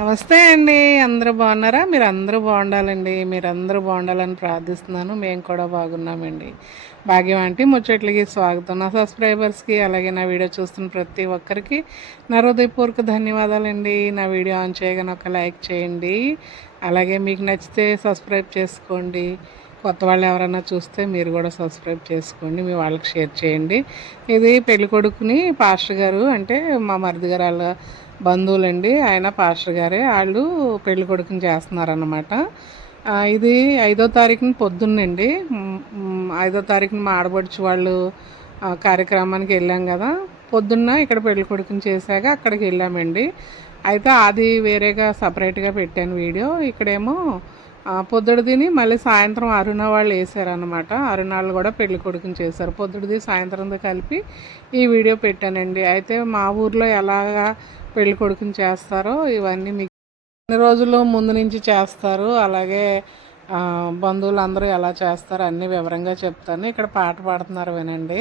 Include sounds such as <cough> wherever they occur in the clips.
నమస్తే అండి. అందరూ బాగున్నారా? మీరు అందరూ బాగుండాలండి. మీరు అందరూ బాగుండాలని ప్రార్థిస్తున్నాను. మేము కూడా బాగున్నామండి. భాగ్యం అంటే ముచ్చట్లకి స్వాగతం. నా సబ్స్క్రైబర్స్కి అలాగే నా వీడియో చూస్తున్న ప్రతి ఒక్కరికి నా హృదయపూర్వక ధన్యవాదాలండి. నా వీడియో ఆన్ చేయగానే ఒక లైక్ చేయండి. అలాగే మీకు నచ్చితే సబ్స్క్రైబ్ చేసుకోండి. కొత్త వాళ్ళు ఎవరైనా చూస్తే మీరు కూడా సబ్స్క్రైబ్ చేసుకోండి. మీ వాళ్ళకి షేర్ చేయండి. ఇది పెళ్ళి కొడుకుని పాస్టర్ గారు అంటే మా మరిది గారు వాళ్ళ బంధువులండి. ఆయన పాస్టర్ గారే. వాళ్ళు పెళ్ళి కొడుకుని చేస్తున్నారన్నమాట. ఇది ఐదో తారీఖున పొద్దున్నండి. ఐదో తారీఖున మా ఆడబడుచు వాళ్ళు కార్యక్రమానికి వెళ్ళాం కదా. పొద్దున్న ఇక్కడ పెళ్ళి కొడుకుని చేశాక అక్కడికి వెళ్ళామండి. అయితే అది వేరేగా సపరేట్గా పెట్టాను వీడియో. ఇక్కడేమో ఆ, పొద్దుడు తిని మళ్ళీ సాయంత్రం అరుణ వాళ్ళు వేసారనమాట అరుణాళ్ళు కూడా పెళ్ళి కొడుకుని చేశారు పొద్దుడిది సాయంత్రంది కలిపి ఈ వీడియో పెట్టానండి అయితే మా ఊర్లో ఎలాగా పెళ్ళి కొడుకుని చేస్తారో ఇవన్నీ మీకు ఎన్ని రోజులు ముందు నుంచి చేస్తారు అలాగే బంధువులందరూ బంధువులు అందరూ ఎలా చేస్తారు అన్ని వివరంగా చెప్తాను ఇక్కడ పాట పాడుతున్నారు వినండి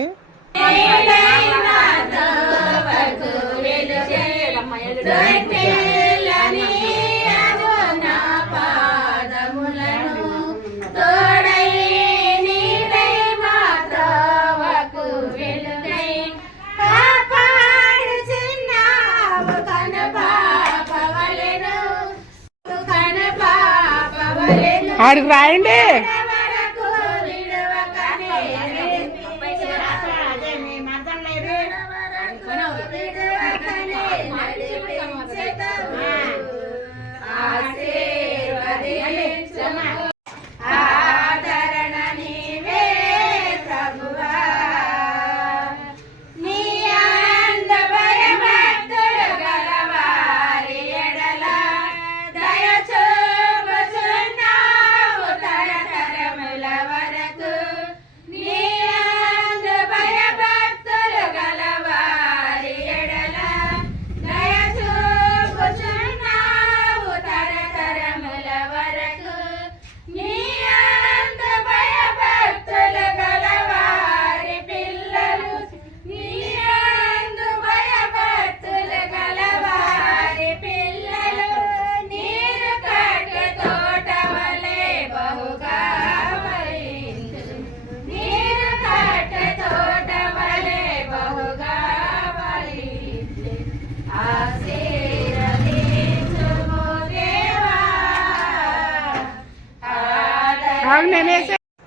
ఆడికి రాయండి.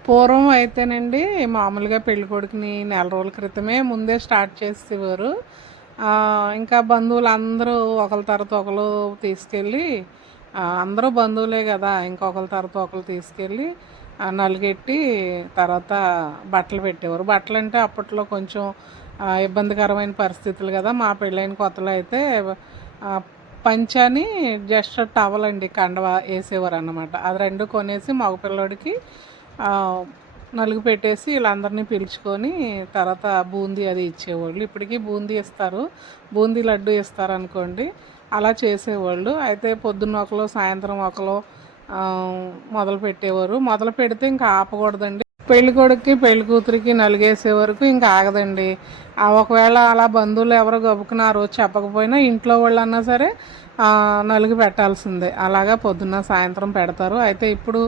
పూర్వం అయితేనండి మామూలుగా పెళ్ళి కొడుకుని నెల రోజుల క్రితమే ముందే స్టార్ట్ చేసేవారు. ఇంకా బంధువులు అందరూ ఒకరి తర్వాత ఒకరు తీసుకెళ్ళి అందరూ బంధువులే కదా ఇంకొకరి తర్వాత ఒకరు తీసుకెళ్ళి నలుగెట్టి తర్వాత బట్టలు పెట్టేవారు. బట్టలు అంటే అప్పట్లో కొంచెం ఇబ్బందికరమైన పరిస్థితులు కదా మా పెళ్ళైన కొత్తలో అయితే పంచాని జస్ట్ టవల్ అండి కండవ వేసేవారు అన్నమాట అది రెండు కొనేసి మగపిల్లోడికి నలుగు పెట్టేసి వీళ్ళందరినీ పిలుచుకొని తర్వాత బూందీ అది ఇచ్చేవాళ్ళు. ఇప్పటికీ బూందీ ఇస్తారు. బూందీ లడ్డు ఇస్తారు అనుకోండి అలా చేసేవాళ్ళు. అయితే పొద్దున్న ఒకరు సాయంత్రం ఒకరు మొదలు పెట్టేవారు మొదలు పెడితే ఇంకా ఆపకూడదండి. పెళ్ళి కొడుక్కి పెళ్ళి కూతురికి నలిగేసే వరకు ఇంకా ఆగదండి. ఒకవేళ అలా బంధువులు ఎవరో గబుకున్న ఆ రోజు చెప్పకపోయినా ఇంట్లో వాళ్ళు అన్నా సరే నలుగు పెట్టాల్సిందే. అలాగా పొద్దున్న సాయంత్రం పెడతారు. అయితే ఇప్పుడు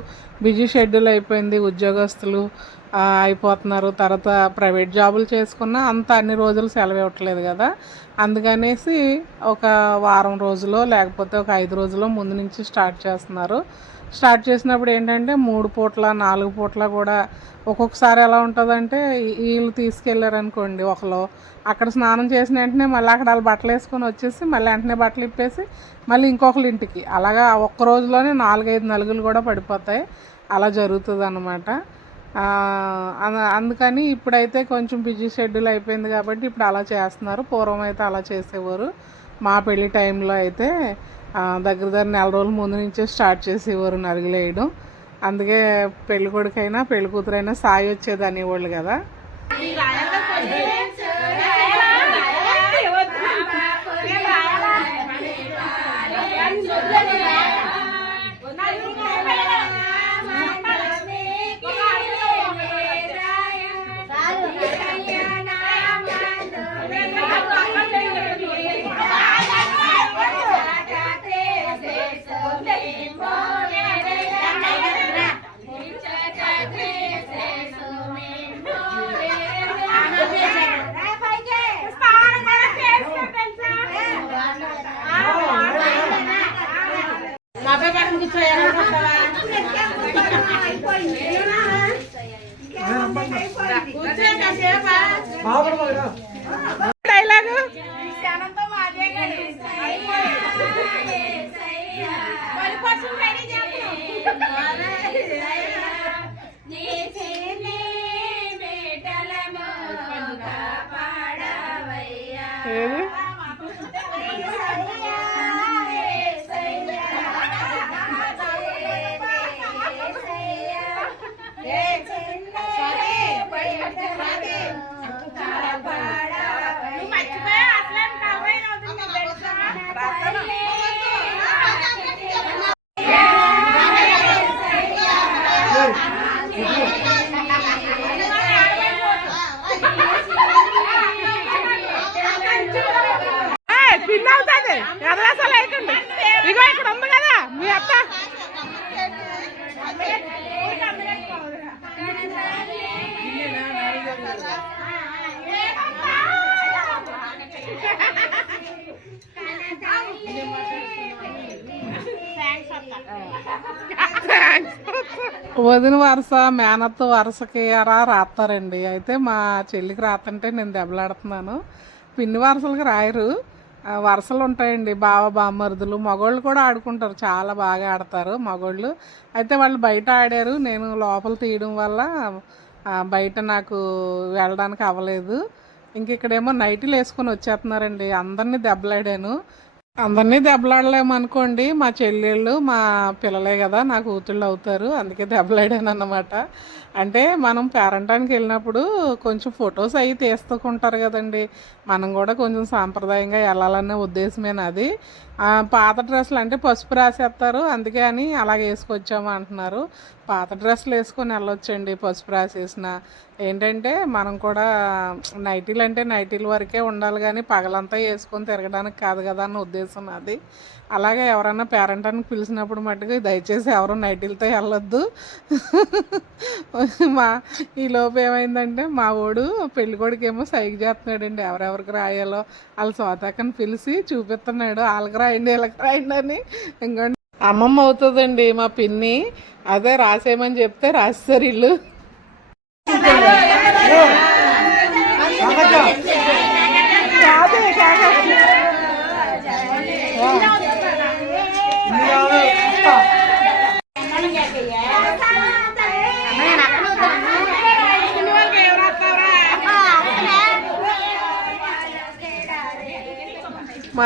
బిజీ షెడ్యూల్ అయిపోయింది ఉద్యోగస్తులు అయిపోతున్నారు. తర్వాత ప్రైవేట్ జాబులు చేసుకున్నా అంత అన్ని రోజులు సెలవు ఇవ్వట్లేదు కదా. అందుకనేసి ఒక వారం రోజులో లేకపోతే ఒక ఐదు రోజులో ముందు నుంచి స్టార్ట్ చేస్తున్నారు. స్టార్ట్ చేసినప్పుడు ఏంటంటే మూడు పూట్ల నాలుగు పూట్ల కూడా ఒక్కొక్కసారి ఎలా ఉంటుందంటే వీళ్ళు తీసుకెళ్ళారనుకోండి ఒకరు అక్కడ స్నానం చేసిన వెంటనే మళ్ళీ అక్కడ వాళ్ళు బట్టలు వేసుకొని వచ్చేసి మళ్ళీ వెంటనే బట్టలు ఇప్పేసి మళ్ళీ ఇంకొకరి ఇంటికి. అలాగా ఒక్క రోజులోనే నాలుగైదు నలుగులు కూడా పడిపోతాయి. అలా జరుగుతుంది అనమాట అందుకని ఇప్పుడైతే కొంచెం బిజీ షెడ్యూల్ అయిపోయింది కాబట్టి ఇప్పుడు అలా చేస్తున్నారు. పూర్వం అయితే అలా చేసేవారు. మా పెళ్ళి టైంలో అయితే దగ్గర దగ్గర నెల రోజుల ముందు నుంచే స్టార్ట్ చేసేవారు నలుగులేయడం అందుకే పెళ్ళికొడుకైనా పెళ్ళికూతురైనా సాయి వచ్చేది అనేవాళ్ళు కదా. ఏది వదిన వరుస మేనత్త వరుసకి అలా రాస్తారండి అయితే మా చెల్లికి రాతంటే నేను దెబ్బలాడుతున్నాను. పిన్ని వరుసలకి రాయరు. వరుసలు ఉంటాయండి. బావ బామ్మరుదులు. మగోళ్ళు కూడా ఆడుకుంటారు. చాలా బాగా ఆడతారు మగోళ్ళు. అయితే వాళ్ళు బయట ఆడారు. నేను లోపల తీయడం వల్ల బయట నాకు వెళ్ళడానికి అవ్వలేదు. ఇంక ఇక్కడేమో నైటీలు వేసుకొని వచ్చేస్తున్నారండి. అందరినీ దెబ్బలాడాను. అందరినీ దెబ్బలాడలేమనుకోండి మా చెల్లెళ్ళు మా పిల్లలే కదా నా కూతుళ్ళు అవుతారు. అందుకే దెబ్బలాడాను అన్నమాట అంటే మనం పేరంటానికి వెళ్ళినప్పుడు కొంచెం ఫొటోస్ అవి తీస్తుకుంటారు కదండి. మనం కూడా కొంచెం సాంప్రదాయంగా వెళ్ళాలనే ఉద్దేశమే అది. పాత డ్రెస్సులు అంటే పసుపు రాసేస్తారు. అందుకే అని అలాగ వేసుకొచ్చాము అంటున్నారు. పాత డ్రెస్సులు వేసుకొని వెళ్ళొచ్చండి పసుపు రాసేసిన. ఏంటంటే మనం కూడా నైటీలు అంటే నైటీల వరకే ఉండాలి కానీ పగలంతా వేసుకొని తిరగడానికి కాదు కదా అన్న ఉద్దేశం అది అలాగే ఎవరైనా పేరెంట్ అని పిలిచినప్పుడు మట్టుకు దయచేసి ఎవరు నైటీలతో వెళ్ళొద్దు. మా ఈలోపు ఏమైందంటే మా వాడు పెళ్ళికొడుకు ఏమో సైగ చేస్తున్నాడండి. ఎవరెవరికి రాయాలో వాళ్ళ సోతాకని పిలిచి చూపిస్తున్నాడు. వాళ్ళకి రాయండి వీళ్ళకి రాయండి అని. ఇంకోండి అమ్మమ్మ అవుతుందండి మా పిన్ని. అదే రాసేయమని చెప్తే రాస్తారు ఇల్లు.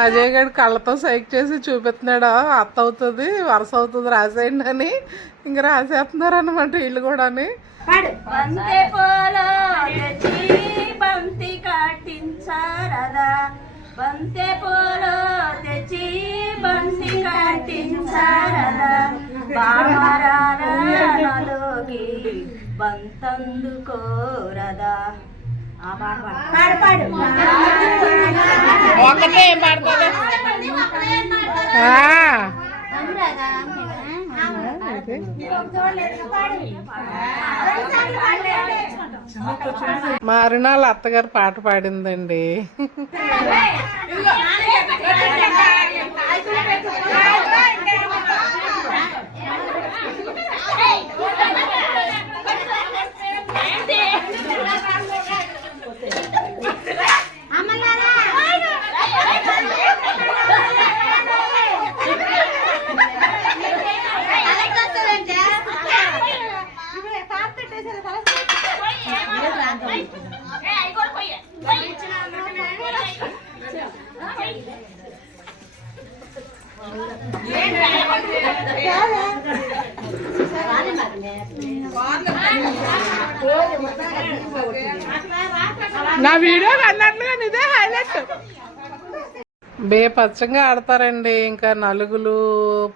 అజయ్ గడు కళ్ళతో సైక్ చేసి చూపిస్తున్నాడు? అత్త అవుతుంది వరుస అవుతుంది రాసేయండి అని. ఇంకా రాసేస్తున్నారు అనమాట వీళ్ళు కూడాని. బంతి పూలు తెచ్చి బంతి పూలు తెచ్చి బంతి కట్టించారదా? బామరాలకి బంతందుకోరదా? ఒకటే ఏం పడుతుంది మా అరుణాల అత్తగారు పాట పాడిందండి. నా వీడియో అన్నట్లుగా నిదే హైలైట్ బేపచ్చంగా ఆడతారండి. ఇంకా నలుగులు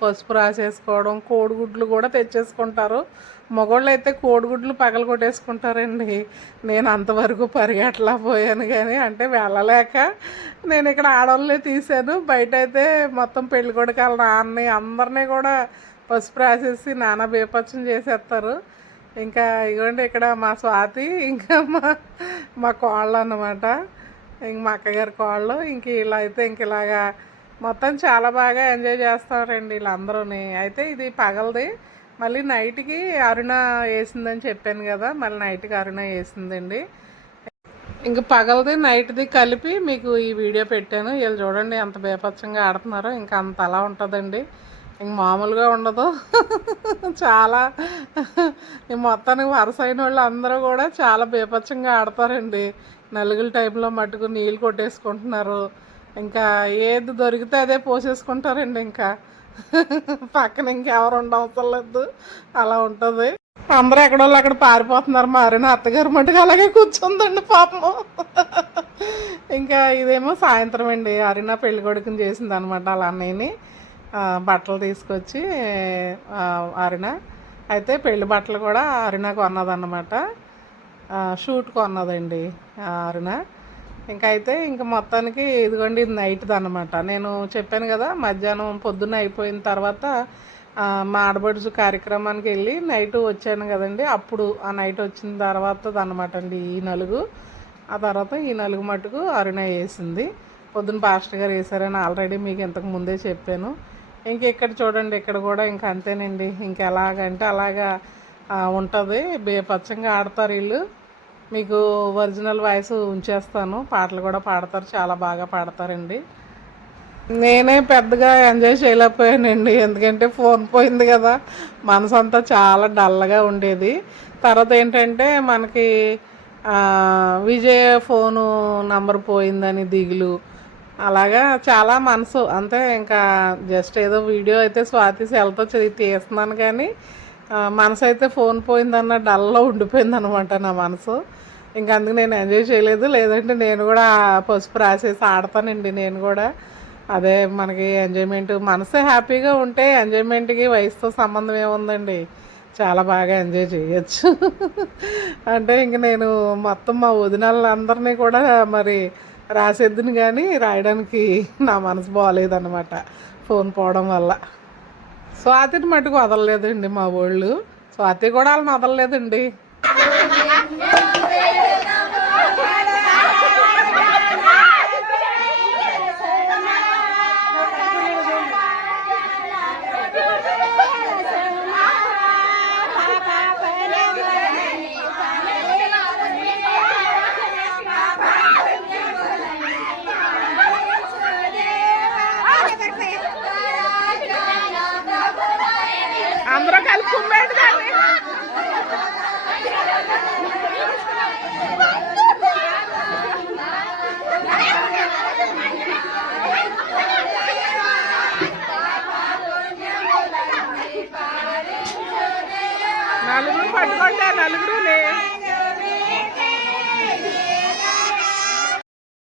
పసుపు రాసేసుకోవడం కోడిగుడ్లు కూడా తెచ్చేసుకుంటారు. మగోళ్ళు అయితే కోడిగుడ్లు పగల కొట్టేసుకుంటారండి నేను అంతవరకు పరిగెట్లా పోయాను కానీ అంటే వెళ్ళలేక నేను ఇక్కడ ఆడవాళ్ళే తీశాను. బయట అయితే మొత్తం పెళ్ళికొడుకాల నాన్న నాన్నని అందరినీ కూడా పసుపు రాసేసి నానా బేపచ్చం చేసేస్తారు. ఇంకా ఇవ్వండి ఇక్కడ మా స్వాతి ఇంకా మా మా కోళ్ళు అన్నమాట. ఇంక మా అక్కగారి కోళ్ళు. ఇంక ఇలా అయితే ఇంక ఇలాగా మొత్తం చాలా బాగా ఎంజాయ్ చేస్తారండి వీళ్ళందరూని. అయితే ఇది పగలది. మళ్ళీ నైట్కి అరుణ వేసిందని చెప్పాను కదా మళ్ళీ నైట్కి అరుణ వేసిందండి. ఇంక పగలది నైట్ది కలిపి మీకు ఈ వీడియో పెట్టాను. వీళ్ళు చూడండి ఎంత బేపచ్చంగా ఆడుతున్నారో ఇంకా అంత అలా ఉంటుందండి. ఇంక మామూలుగా ఉండదు. చాలా ఈ మొత్తానికి వరుస అయిన వాళ్ళు అందరూ కూడా చాలా బీపచ్చంగా ఆడతారండి. నలుగుల టైంలో మట్టుకు నీళ్ళు కొట్టేసుకుంటున్నారు. ఇంకా ఏది దొరికితే అదే పోసేసుకుంటారండి ఇంకా. పక్కన ఇంకెవరు ఉండవసరం లేదు. అలా ఉంటుంది. అందరూ ఎక్కడోళ్ళు అక్కడ పారిపోతున్నారు. మారిన అత్తగారు మటుకు అలాగే కూర్చుందండి పాపం. ఇంకా ఇదేమో సాయంత్రం అండి. అరినా పెళ్ళి కొడుకుని చేసింది అనమాట వాళ్ళ అన్నయ్యని. బట్టలు తీసుకొచ్చి ఆ, అయితే పెళ్ళి బట్టలు కూడా అరిన కొన్నదన్నమాట. షూట్ కొన్నదండి ఆ, అరుణ. ఇంకా అయితే ఇంకా మొత్తానికి ఇదిగోండి ఇది నైట్ది అనమాట నేను చెప్పాను కదా మధ్యాహ్నం పొద్దున్న అయిపోయిన తర్వాత ఆ, మా ఆడబడుచు కార్యక్రమానికి వెళ్ళి నైట్ వచ్చాను కదండి. అప్పుడు ఆ నైట్ వచ్చిన తర్వాత అనమాట అండి ఈ నలుగు. ఆ తర్వాత ఈ నలుగు మటుకు అరుణ వేసింది. పొద్దున్న పాస్టర్ గారు వేసారని ఆల్రెడీ మీకు ఇంతకు ముందే చెప్పాను. ఇంక ఇక్కడ చూడండి ఇక్కడ కూడా ఇంకా అంతేనండి. ఇంక ఎలాగంటే అలాగా ఉంటుంది. బేపచ్చంగా ఆడతారు వీళ్ళు మీకు ఒరిజినల్ వాయిస్ ఉంచేస్తాను. పాటలు కూడా పాడతారు. చాలా బాగా పాడతారండి. నేనే పెద్దగా ఎంజాయ్ చేయలేకపోయానండి. ఎందుకంటే ఫోన్ పోయింది కదా. మనసు అంతా చాలా డల్గా ఉండేది. తర్వాత ఏంటంటే మనకి విజయ ఫోను నంబర్ పోయిందని దిగులు. అలాగా చాలా మనసు. అంతే ఇంకా జస్ట్ ఏదో వీడియో అయితే స్వాతి సెల్తో తీస్తున్నాను కానీ మనసు అయితే ఫోన్ పోయిందన్న డల్లో ఉండిపోయింది అనమాట నా మనసు. ఇంకా అందుకు నేను ఎంజాయ్ చేయలేదు. లేదంటే నేను కూడా పసుపు రాసేసి ఆడతానండి నేను కూడా. అదే మనకి ఎంజాయ్మెంట్. మనసే హ్యాపీగా ఉంటే ఎంజాయ్మెంట్కి వయసుతో సంబంధం ఏముందండి? చాలా బాగా ఎంజాయ్ చేయొచ్చు. <laughs> అంటే ఇంక నేను మొత్తం మా వదినాలందరినీ కూడా మరి రాసేద్దును కానీ రాయడానికి నా మనసు బాగాలేదన్నమాట ఫోన్ పోవడం వల్ల. స్వాతిని మటుకు వదలలేదండి మా వాళ్ళు. స్వాతి కూడా వాళ్ళని వదలలేదండి.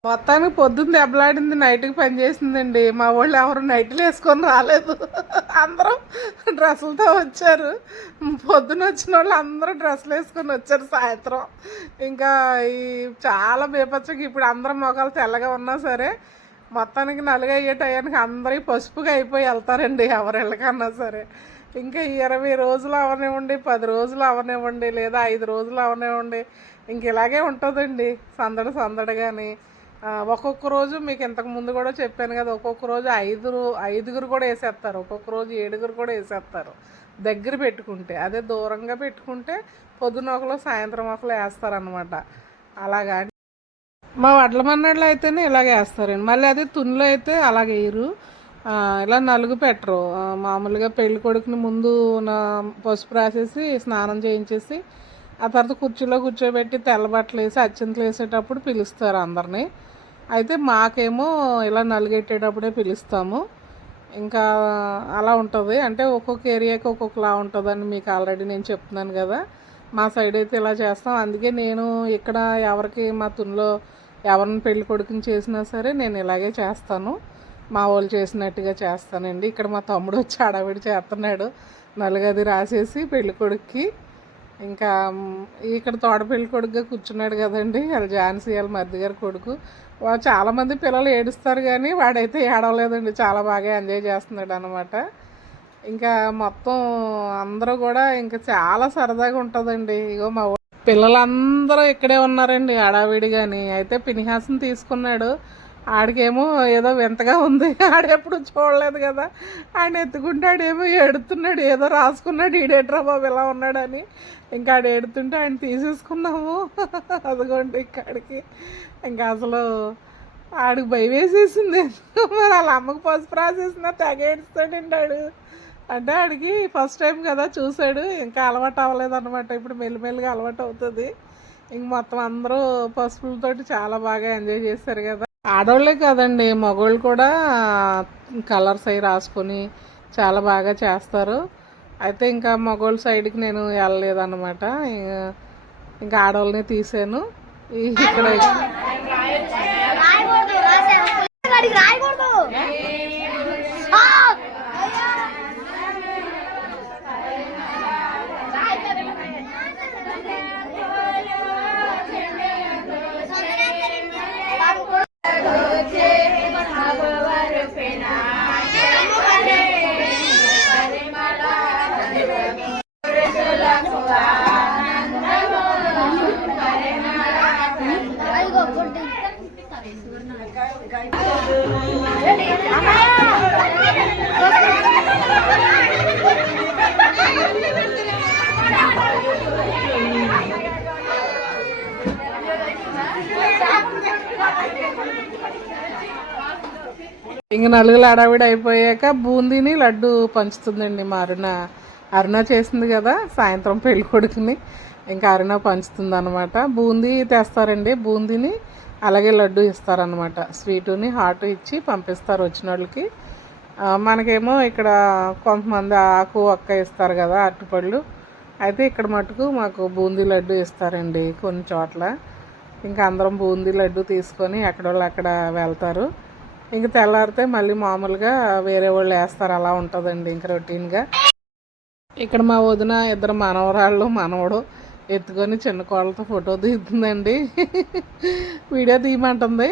మొత్తానికి పొద్దున్న దెబ్బలాడింది నైట్కి పని చేసిందండి. మా వాళ్ళు ఎవరు నైట్లు వేసుకొని రాలేదు. అందరూ డ్రెస్సులతో వచ్చారు. పొద్దున వచ్చిన వాళ్ళు అందరూ డ్రెస్సులు వేసుకొని వచ్చారు సాయంత్రం. ఇంకా ఈ చాలా బీపచ్చకి ఇప్పుడు అందరం మొఖాలు తెల్లగా ఉన్నా సరే మొత్తానికి నలుగు అయ్యే టయానికి అందరూ పసుపుగా అయిపోయి వెళ్తారండి. ఎవరు వెళ్ళకన్నా సరే. ఇంకా ఇరవై రోజులు అవనివ్వండి పది రోజులు అవనివ్వండి లేదా ఐదు రోజులు అవనివ్వండి ఇంక ఇలాగే ఉంటుందండి. సందడి సందడిగాని ఆ, ఒక్కొక్క రోజు మీకు ఇంతకు ముందు కూడా చెప్పాను కదా ఒక్కొక్క రోజు ఐదు ఐదుగురు కూడా వేసేస్తారు ఒక్కొక్క రోజు ఏడుగురు కూడా వేసేస్తారు. దగ్గర పెట్టుకుంటే అదే దూరంగా పెట్టుకుంటే పొద్దున ఒకరు సాయంత్రం ఒకరు వేస్తారనమాట అలాగా. మా వడ్ల మన్నాడులో అయితేనే ఇలాగే వేస్తారండి. మళ్ళీ అదే తునిలో అయితే అలాగే వేయరు. ఇలా నలుగు పెట్టరు. మామూలుగా పెళ్ళి కొడుకుని ముందు నా పసుపు రాసేసి స్నానం చేయించేసి ఆ తర్వాత కుర్చీలో కూర్చోబెట్టి తెల్ల బట్టలు వేసి అత్యంతలు వేసేటప్పుడు పిలుస్తారు అందరినీ. అయితే మాకేమో ఇలా నలుగెట్టేటప్పుడే పిలుస్తాము. ఇంకా అలా ఉంటుంది. అంటే ఒక్కొక్క ఏరియాకి ఒక్కొక్కలా ఉంటుందని మీకు ఆల్రెడీ నేను చెప్తున్నాను కదా. మా సైడ్ అయితే ఇలా చేస్తాం. అందుకే నేను ఇక్కడ ఎవరికి మా తునిలో ఎవరిని పెళ్ళి కొడుకుని చేసినా సరే నేను ఇలాగే చేస్తాను. మా వాళ్ళు చేసినట్టుగా చేస్తానండి. ఇక్కడ మా తమ్ముడు వచ్చి అడవిడి చేస్తున్నాడు. నలుగది రాసేసి పెళ్ళి కొడుక్కి. ఇంకా ఇక్కడ తోట పెళ్ళి కొడుకుగా కూర్చున్నాడు కదండి. వాళ్ళ ఝాన్సీ వాళ్ళ మరిది గారి కొడుకు. చాలామంది పిల్లలు ఏడుస్తారు కానీ వాడైతే ఏడవలేదండి. చాలా బాగా ఎంజాయ్ చేస్తున్నాడు అనమాట ఇంకా మొత్తం అందరూ కూడా ఇంకా చాలా సరదాగా ఉంటుందండి. ఇగో మా పిల్లలందరూ ఇక్కడే ఉన్నారండి హడావిడిగాని. అయితే పినిహాసం తీసుకున్నాడు. ఆడికేమో ఏదో వింతగా ఉంది. ఆడెప్పుడు చూడలేదు కదా. ఆయన ఎత్తుకుంటాడేమో ఏడుతున్నాడు ఏదో రాసుకున్నాడు ఈడేట్రా బాబు ఇలా ఉన్నాడని. ఇంకా ఆడు ఏడుతుంటే ఆయన తీసేసుకున్నాము అదిగోండి ఇక్కడికి ఇంకా అసలు ఆడికి భయం వేసేసింది. మరి వాళ్ళ అమ్మకు పసుపు రాసేసిన తెగ ఏడుస్తాడండి ఆడు అంటే ఆడికి ఫస్ట్ టైం కదా చూశాడు. ఇంకా అలవాటు అవ్వలేదు అనమాట ఇప్పుడు మెల్లిమెల్లిగా అలవాటు అవుతుంది. ఇంక మొత్తం అందరూ పసుపులతోటి చాలా బాగా ఎంజాయ్ చేశారు కదా. ఆడవాళ్ళే కాదండి మగవాళ్ళు కూడా కలర్స్ అవి రాసుకొని చాలా బాగా చేస్తారు. అయితే ఇంకా మగవాళ్ళ సైడ్కి నేను వెళ్ళలేదు అనమాట ఇంకా ఆడవాళ్ళని తీసాను. ఇక్కడ ఇంక నలుగులు అడావిడి అయిపోయాక బూందీని లడ్డు పంచుతుందండి మా అరుణ. అరుణ చేసింది కదా సాయంత్రం పెళ్ళి కొడుకుని ఇంకా అరుణ పంచుతుంది అనమాట బూందీ తెస్తారండి బూందీని. అలాగే లడ్డు ఇస్తారనమాట స్వీటుని హాట్ ఇచ్చి పంపిస్తారు వచ్చిన వాళ్ళకి మనకేమో ఇక్కడ కొంతమంది ఆకు ఒక్క ఇస్తారు కదా అరటిపళ్ళు. అయితే ఇక్కడ మటుకు మాకు బూందీ లడ్డు ఇస్తారండి కొన్ని చోట్ల. ఇంకా అందరం బూందీ లడ్డు తీసుకొని ఎక్కడోళ్ళు అక్కడ వెళ్తారు. ఇంక తెల్లారితే మళ్ళీ మామూలుగా వేరే వాళ్ళు వేస్తారు అలా ఉంటుందండి ఇంక రొటీన్గా. ఇక్కడ మా వదిన ఇద్దరు మనవరాళ్ళు మనవడు. ఎత్తుకొని చిన్న కోళ్ళతో ఫోటో దిగుతుందండి. వీడియో తీయమంటుంది.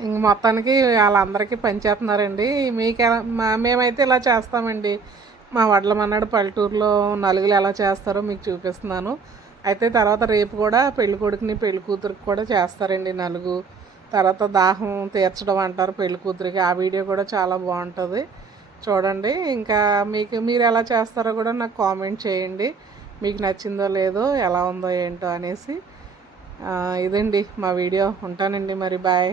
ఇంక మొత్తానికి వాళ్ళందరికీ పనిచేస్తున్నారండి మీకు ఎలా- మా మేమైతే ఇలా చేస్తామండి. మా వడ్ల మన్నాడు పల్లెటూరులో నలుగులు ఎలా చేస్తారో మీకు చూపిస్తున్నాను. అయితే తర్వాత రేపు కూడా పెళ్ళి కొడుకుని పెళ్ళి కూతురికి కూడా చేస్తారండి నలుగు. తర్వాత దాహం తీర్చడం అంటారు పెళ్ళి కూతురికి. ఆ వీడియో కూడా చాలా బాగుంటుంది. చూడండి ఇంకా మీకు మీరు ఎలా చేస్తారో కూడా నాకు కామెంట్ చేయండి. మీకు నచ్చిందో లేదో ఎలా ఉందో ఏంటో అనేసి ఇదండి మా వీడియో. ఉంటానండి మరి. బాయ్.